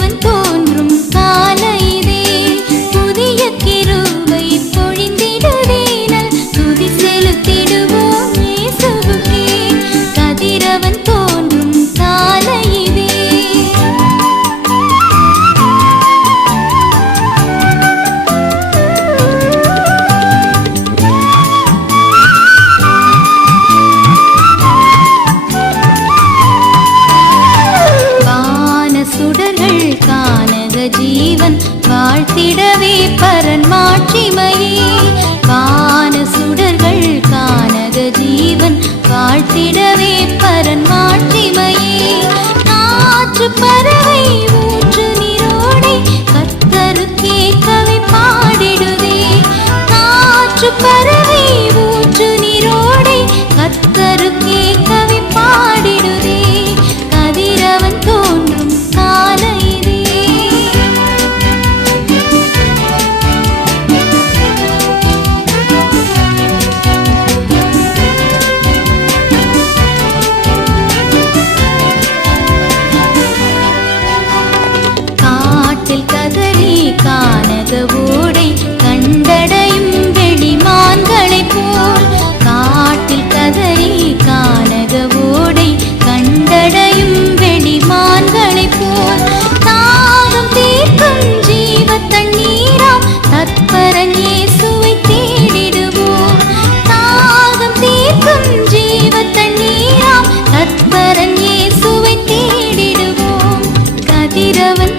கதிரவன் தோன்றும் கால இதே, புதிய கிருபை பொழிந்திடுதே, நல் துதி செலுத்திடுவோம் இயேசுவுக்கே. கதிரவன் தோன்றும் கால இதே. சுடர்கள் கானக ஜீவன் வாழ்த்திடவே பரன் மாட்சிமையே. வான சுடர்கள் கானக ஜீவன் வாழ்த்திடவே பரன் மாட்சிமையே. காற்று பறவை ஊற்று நீரோடை கர்த்தருக்கே கவி பாடிடுதே. காற்று பறவை ஊற்று நீரோடை கர்த்தருக்கே கவி பாடிடுதே. கதிரவன் தோன்றும் கால இதே. காட்டில் கதறி கானக ஓடை கண்டடையும் வெளிமான்களைப் போல். காட்டில் கதறி கானக ஓடை கண்டடையும் வெளிமான்களைப் போல். தாகம் தீர்க்கும் ஜீவ தண்ணீராம் தற்பரன் இயேசுவை தேடிடுவோம். தாகம் தீர்க்கும் ஜீவ தண்ணீராம் தற்பரன் இயேசுவை தேடிடுவோம். கதிரவன்